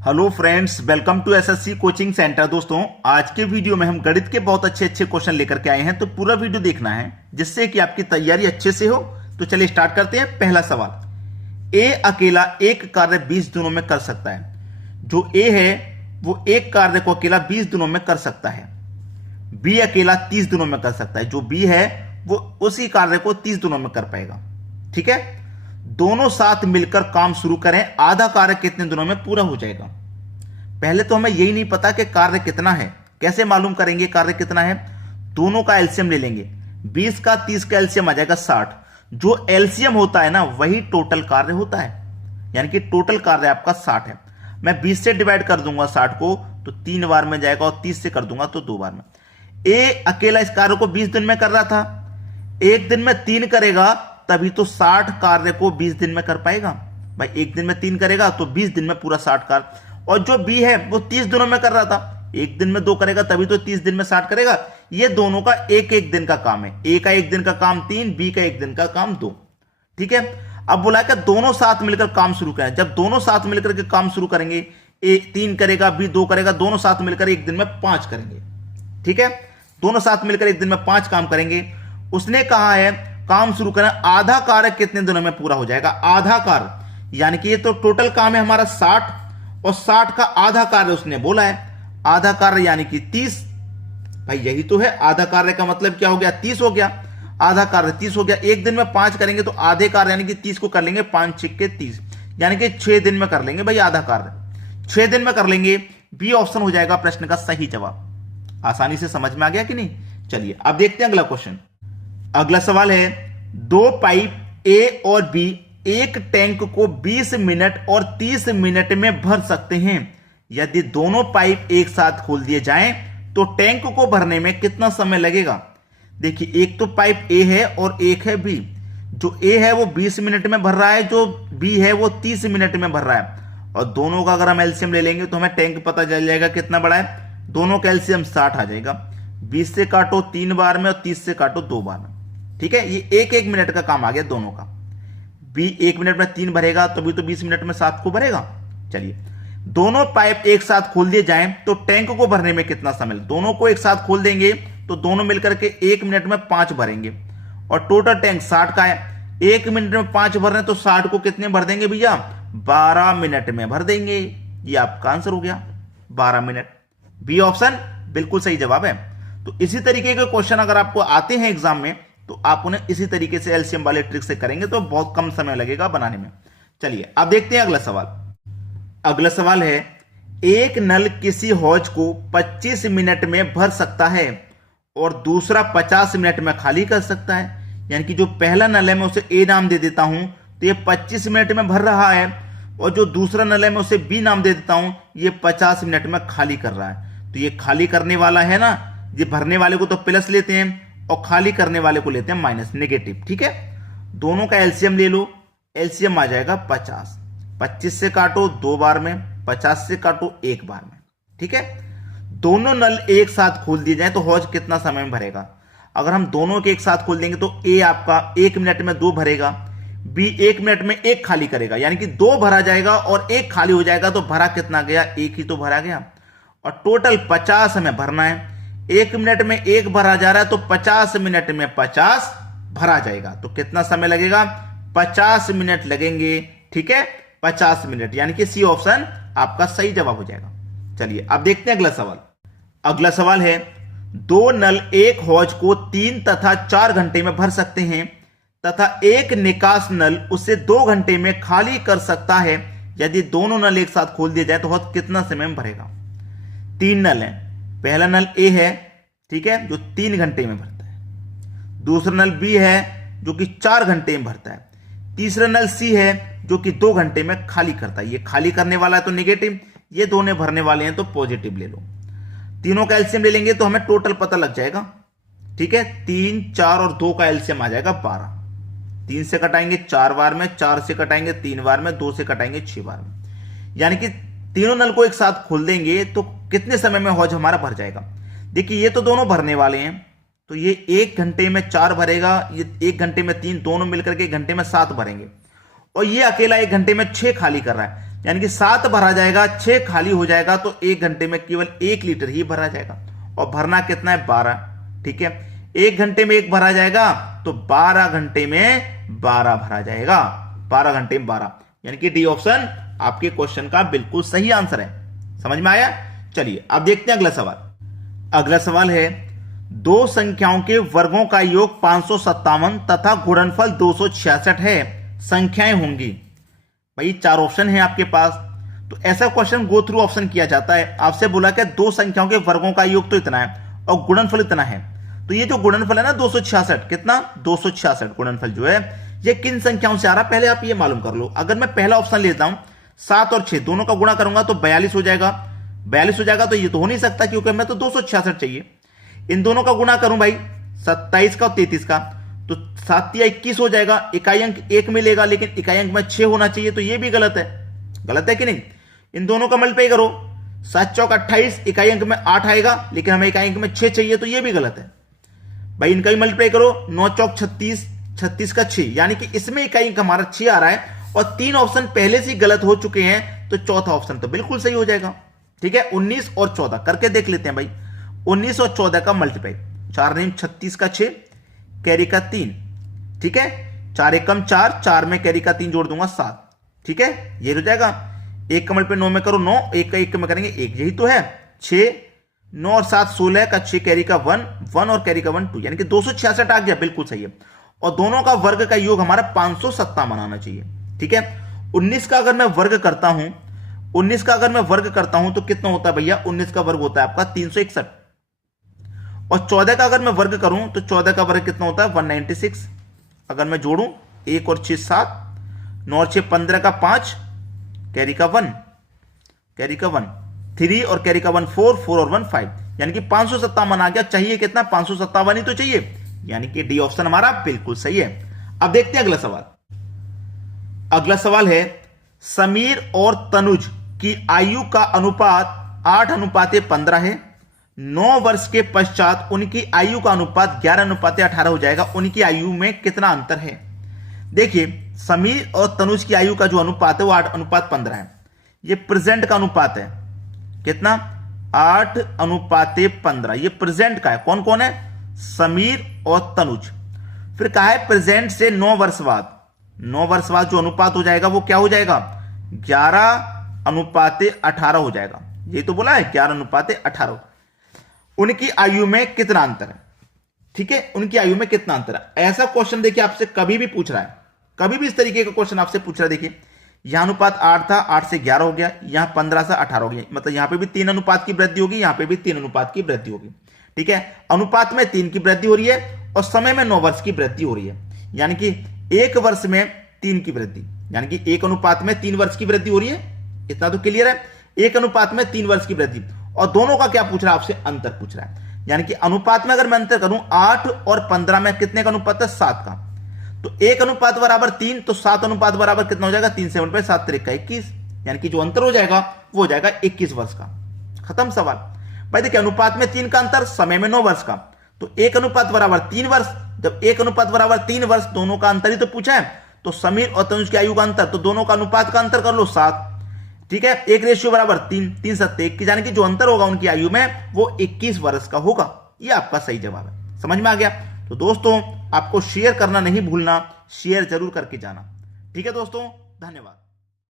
Hello friends, welcome to SSC coaching centre. दोस्तों, आज के वीडियो में हम गणित के बहुत अच्छे अच्छे क्वेश्चन लेकर के आए हैं, तो पूरा वीडियो देखना है जिससे कि आपकी तैयारी अच्छे से हो। तो चलिए स्टार्ट करते हैं। पहला सवाल, ए अकेला एक कार्य 20 दिनों में कर सकता है। जो ए है वो एक कार्य को अकेला 20 दिनों में कर सकता है। बी अकेला 30 दिनों में कर सकता है। जो बी है वो उसी कार्य को 30 दिनों में कर पाएगा। ठीक है, दोनों साथ मिलकर काम शुरू करें, आधा कार्य कितने दिनों में पूरा हो जाएगा। पहले तो हमें यही नहीं पता कि कार्य कितना है, कैसे मालूम करेंगे कार्य कितना है। दोनों का एलसीएम ले लेंगे, 20 का 30 का एलसीएम आ जाएगा 60। जो एलसीएम होता है ना वही टोटल कार्य होता है, यानी कि टोटल कार्य आपका 60 है। मैं 20 से डिवाइड कर दूंगा 60 को तो 3 बार में जाएगा, और 30 से कर दूंगा तो 2 बार में। ए अकेला इस कार्य को 20 दिन में कर रहा था, एक दिन में 3 करेगा तभी तो 60 कार्य को 20 दिन में कर पाएगा। भाई एक दिन में 3 करेगा तो 20 दिन में पूरा 60 कार्य। और जो बी है वो 30 दिनों में कर रहा था, एक दिन में 2 करेगा तभी तो 30 दिन में 60 करेगा। ये दोनों का एक एक दिन का काम है। ए का एक दिन का काम 3, बी का एक दिन का काम 2। ठीक है, अब बोला कि दोनों साथ मिलकर काम शुरू करें। जब दोनों साथ मिलकर के काम शुरू करेंगे, ए 3 करेगा, बी 2 करेगा, दोनों साथ मिलकर एक दिन में 5 करेंगे। ठीक है, दोनों साथ मिलकर एक दिन में 5 काम करेंगे। उसने कहा है काम शुरू करें, आधा कार्य कितने दिनों में पूरा हो जाएगा। आधा कार्य यानी कि ये तो टोटल काम है हमारा 60, और 60 का आधा कार्य उसने बोला है। आधा कार्य यानी कि 30। भाई यही तो है, आधा कार्य का मतलब क्या हो गया, 30 हो गया। आधा कार्य 30 हो गया। एक दिन में 5 करेंगे तो आधे कार्य यानी कि 30 को कर लेंगे 5 छिक्के 30, यानी कि 6 दिन में कर लेंगे भाई आधा कार्य। 6 दिन में कर लेंगे। बी ऑप्शन हो जाएगा प्रश्न का सही जवाब। आसानी से समझ में आ गया कि नहीं। चलिए अब देखते हैं अगला क्वेश्चन। अगला सवाल है, 2 पाइप ए और बी एक टैंक को 20 मिनट और 30 मिनट में भर सकते हैं। यदि दोनों पाइप एक साथ खोल दिए जाएं तो टैंक को भरने में कितना समय लगेगा। देखिए, एक तो पाइप ए है और एक है बी। जो ए है वो 20 मिनट में भर रहा है, जो बी है वो 30 मिनट में भर रहा है। और दोनों का अगर हम एलसीएम ले लेंगे तो हमें टैंक पता चल जाएगा कितना बड़ा है। दोनों का एलसीएम 60 आ जाएगा। 20 से काटो 3 बार में और 30 से काटो 2 बार में। ठीक है, ये एक एक मिनट का काम आ गया दोनों का। बी 1 मिनट में 3 भरेगा तभी तो 20 मिनट में 7 को भरेगा। चलिए, दोनों पाइप एक साथ खोल दिए जाएं तो टैंक को भरने में कितना समय। दोनों को एक साथ खोल देंगे तो दोनों मिलकर के 1 मिनट में 5 भरेंगे, और टोटल टैंक 60 का है। 1 मिनट में 5 भर रहे हैं तो 60 को कितने भर देंगे भैया, 12 मिनट में भर देंगे। ये आपका आंसर हो गया 12 मिनट। बी ऑप्शन बिल्कुल सही जवाब है। तो इसी तरीके के क्वेश्चन अगर आपको आते हैं एग्जाम में तो आप उन्हें इसी तरीके से एलसीएम वाले ट्रिक से करेंगे तो बहुत कम समय लगेगा बनाने में। चलिए अब देखते हैं अगला सवाल। अगला सवाल है, एक नल किसी हौज को 25 मिनट में भर सकता है और दूसरा 50 मिनट में खाली कर सकता है। यानी कि जो पहला नल है मैं उसे ए नाम दे देता हूं तो ये 25 मिनट में भर रहा है, और जो दूसरा नल है मैं उसे बी नाम दे देता हूं, ये 50 मिनट में खाली कर रहा है। तो ये खाली करने वाला है ना, ये भरने वाले को तो प्लस लेते हैं और खाली करने वाले को लेते हैं माइनस, नेगेटिव। ठीक है, दोनों का एलसीएम ले लो, एलसीएम आ जाएगा 50। 25 से काटो 2 बार में, 50 से काटो 1 बार में। ठीक है, दोनों नल एक साथ खोल दिए जाए तो हौज कितना समय में भरेगा। अगर हम दोनों के एक साथ खोल देंगे तो ए आपका 1 मिनट में 2 भरेगा, बी 1 मिनट में 1 खाली करेगा, यानी कि 2 भरा जाएगा और 1 खाली हो जाएगा। तो भरा कितना गया, 1 ही तो भरा गया। और टोटल 50 हमें भरना है। 1 मिनट में 1 भरा जा रहा है तो 50 मिनट में 50 भरा जाएगा। तो कितना समय लगेगा, 50 मिनट लगेंगे। ठीक है, 50 मिनट, यानी कि सी ऑप्शन आपका सही जवाब हो जाएगा। चलिए अब देखते हैं अगला सवाल। अगला सवाल है, 2 नल एक हौज को 3 तथा 4 घंटे में भर सकते हैं तथा एक निकास नल उसे 2 घंटे में खाली कर सकता है। यदि दोनों नल एक साथ खोल दिए जाए तो हौज कितना समय में भरेगा। 3 नल है, पहला नल ए है, ठीक है, जो 3 घंटे में भरता है। दूसरा नल बी है जो कि 4 घंटे में भरता है। तीसरा नल सी है जो कि 2 घंटे में खाली करता है। ये खाली करने वाला है तो नेगेटिव, ये दोनों भरने वाले हैं तो पॉजिटिव ले लो। तीनों का एलसीएम ले लेंगे तो हमें टोटल पता लग जाएगा। ठीक है, 3, 4 और 2 का एलसीएम आ जाएगा 12। 3 से कटाएंगे 4 बार में, 4 से कटाएंगे 3 बार में, 2 से कटाएंगे 6 बार में। यानी कि तीनों नल को एक साथ खोल देंगे तो कितने समय में हौज हमारा भर जाएगा। देखिए, ये तो दोनों भरने वाले हैं तो ये 1 घंटे में 4 भरेगा, ये 1 घंटे में 3, दोनों मिलकर के 1 घंटे में 7 भरेंगे। और ये अकेला 1 घंटे में 6 खाली कर रहा है। यानी कि 7 भरा जाएगा, 6 खाली हो जाएगा, तो 1 घंटे में केवल 1 लीटर ही भरा जाएगा। और भरना कितना है? 12। ठीक है, 1 घंटे में 1 भरा जाएगा, तो 12 घंटे में 12 भरा जाएगा। 12 घंटे में 12, यानी कि डी ऑप्शन आपके क्वेश्चन का बिल्कुल सही आंसर है। समझ में आया? चलिए अब देखते हैं अगला सवाल। अगला सवाल है, दो संख्याओं के वर्गों का योग 557 तथा गुणनफल 266 है, संख्याएं होंगी। भाई 4 ऑप्शन है आपके पास, तो ऐसा क्वेश्चन गो थ्रू ऑप्शन किया जाता है। आपसे बोला कि दो संख्याओं के वर्गों का योग तो इतना है और गुणनफल इतना है, तो ये जो गुणनफल है ना 266, कितना? 266 गुणनफल जो है ये किन संख्याओं से आ रहा है, पहले आप ये मालूम कर लो। अगर मैं पहला ऑप्शन लेता हूं, 7 और 6 दोनों का गुणा करूंगा तो 42 हो जाएगा। 42 हो जाएगा, तो ये तो हो नहीं सकता क्योंकि हमें तो 266 चाहिए। इन दोनों का गुणा करूं भाई 27 का और 33 का, तो 7 या 21 हो जाएगा। इकाई अंक 1 मिलेगा, लेकिन इकाई अंक में 6 होना चाहिए, तो ये भी गलत है। गलत है कि नहीं? इन दोनों का मल्टीप्लाई करो, 7 चौक 28, इकाई अंक में 8 आएगा, लेकिन हमें इकाई अंक में 6 चाहिए, तो ये भी गलत है। भाई इनका ही मल्टीप्लाई करो, 9 चौक 36, 36 का 6, यानी कि इसमें इकाई अंक हमारा 6 आ रहा है और 3 ऑप्शन पहले से गलत हो चुके हैं, तो चौथा ऑप्शन तो बिल्कुल सही हो जाएगा। ठीक है, 19 और 14 करके देख लेते हैं भाई। 19 और 14 का मल्टीप्लाई, 4 नेम 36 का 6, कैरी का 3। ठीक है, 4 एकम 4, 4 में कैरी का 3 जोड़ दूंगा 7। ठीक है, ये हो जाएगा। 1 का मल्टीप्लाई 9 में करो 9, 1 का 1 में करेंगे 1, यही तो है। 6, 9 और 7 16 का 6, कैरी का 1, 1 और कैरी का 1 2, यानी कि 266 आ गया, बिल्कुल सही है। और दोनों का वर्ग का योग हमारा 557 आना चाहिए। ठीक है, 19 का अगर मैं वर्ग करता हूं, 19 का अगर मैं वर्ग करता हूं तो कितना होता है भैया? 19 का वर्ग होता है आपका 361। और 14 का अगर मैं वर्ग करूं तो 14 का वर्ग कितना होता है? 196। अगर मैं जोड़ूं 1 और 6 7, 9 और 6 15 का 5, कैरी का 1, कैरी का 1 3 और कैरी का 1 4, 4 और 1 5, यानी कि 557 आ गया। चाहिए कितना? 557 ही तो चाहिए, यानी कि डी ऑप्शन हमारा बिल्कुल सही है। अब देखते हैं अगला सवाल। अगला सवाल है, समीर और तनुज की आयु का अनुपात 8:15 है। 9 वर्ष के पश्चात उनकी आयु का अनुपात 11:18 हो जाएगा। उनकी आयु में कितना अंतर है? देखिए, समीर और तनुज की आयु का जो अनुपात है वो 8:15 है। ये प्रेजेंट का अनुपात है, कितना? 8:15। ये प्रेजेंट का है। कौन कौन है? समीर और तनुज। फिर कहा है प्रेजेंट से 9 वर्ष बाद, 9 वर्ष बाद जो अनुपात हो जाएगा वो क्या हो जाएगा? 11:18 हो जाएगा। ये तो बोला है 11:18। उनकी आयु में कितना अंतर है? ठीक है, उनकी आयु में कितना अंतर है? ऐसा क्वेश्चन देखिए आपसे कभी भी पूछ रहा है, कभी भी इस तरीके का क्वेश्चन आपसे पूछ रहा है। देखिए यहां अनुपात 8 था, 8 से 11 हो गया, यहां 15 से 18 हो गया, मतलब यहां पे भी 3 अनुपात की वृद्धि होगी, यहां पे भी 3 अनुपात की वृद्धि होगी। ठीक है, अनुपात में 3 की वृद्धि हो रही है और समय में 9 वर्ष की वृद्धि हो रही है, यानी कि 1 वर्ष में 3 की वृद्धि, यानी कि 1 अनुपात में 3 वर्ष की वृद्धि हो रही है। इतना तो क्लियर है, 1 अनुपात में 3 वर्ष की वृद्धि। और दोनों का क्या पूछ रहा है आपसे? अंतर पूछ रहा है, यानी कि अनुपात में अगर मैं अंतर करूं 8 और 15 में कितने का अनुपात है? 7 का। तो 1 अनुपात बराबर 3, तो 7 अनुपात बराबर कितना हो जाएगा? 3 से 7 पे 7 3 का 21, यानी कि जो अंतर हो जाएगा वो हो जाएगा 21 वर्ष का। खत्म सवाल। भाई देखिए, अनुपात में 3 का अंतर, समय में 9 वर्ष का, तो 1 अनुपात बराबर 3 वर्ष। जब 1 अनुपात बराबर 3 वर्ष, दोनों का अंतर ही तो पूछा है, तो समीर और तनुज की आयु का अंतर, तो दोनों का अनुपात का अंतर कर लो 7। ठीक है, 1 रेशियो बराबर 3, 3 7 21, यानी कि जो अंतर होगा उनकी आयु में वो 21 वर्ष का होगा। ये आपका सही जवाब है। समझ में आ गया? तो दोस्तों आपको शेयर करना नहीं भूलना, शेयर जरूर करके जाना। ठीक है दोस्तों, धन्यवाद।